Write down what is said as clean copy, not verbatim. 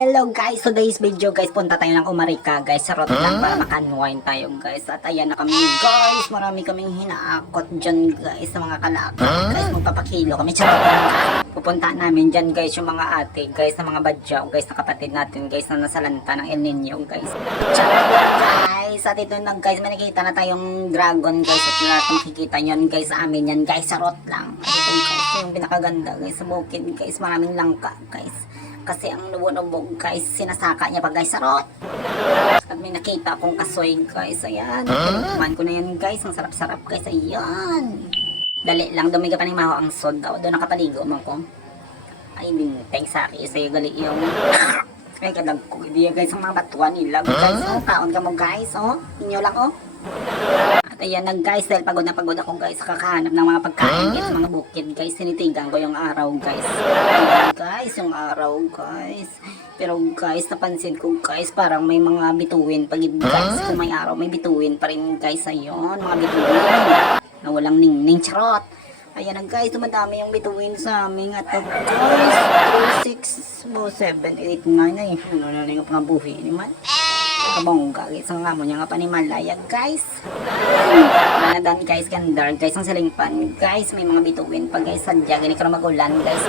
Hello guys, today's video guys, punta tayo ng Umarika guys, sa lang para maka-unwind tayo guys. At ayan na kami guys, marami kaming hinaakot dyan guys sa mga kalakal guys, magpapakilo kami, charot lang guys. Pupunta namin dyan guys yung mga ate guys, na mga badyaw guys, na kapatid natin guys, na nasa lanta ng El Nino guys. Charot lang guys, at ito na guys, may nakita na tayong dragon guys, at lahat makikita nyon guys sa amin yan guys, charot lang. At ito guys, yung pinakaganda guys, sa bukid guys, maraming langka guys. Kasi ang lubog-lubog guys, sinasaka niya pa guys, sarot. At may nakita akong kasoy guys, ayan. Kumain ko na yan guys, ang sarap-sarap guys, ayan. Dali lang, dumiga pa ng maho ang sod daw. Doon nakapaligo mo ko. Ay, binteng sa akin, sa'yo gali yung... Ay, kadag ko, hindi guys, ang mga batuan nila guys, oh. Kaon ka mo guys, oh. Inyo lang, oh. At ayan na guys, dahil pagod na pagod ako guys, kakahanap ng mga pagkain guys, mga bukid guys, sinitigan ko yung araw guys. Ayan guys, yung araw guys. Pero guys, napansin ko guys, parang may mga bituin pag guys, kung may araw may bituin pa rin guys, ayun, mga bituin na walang ningning, charot. Ayan na guys, dumadami yung bituin sa amin. At guys, 3, 6, 7, 8, 9 ay, ano na yung mga buhi naman. Kabongga guys, ang amo niya nga panimalaya guys. Manadan guys, gandar guys, ang salingpan guys, may mga bituin pa guys, sadya gani ka na magulan guys.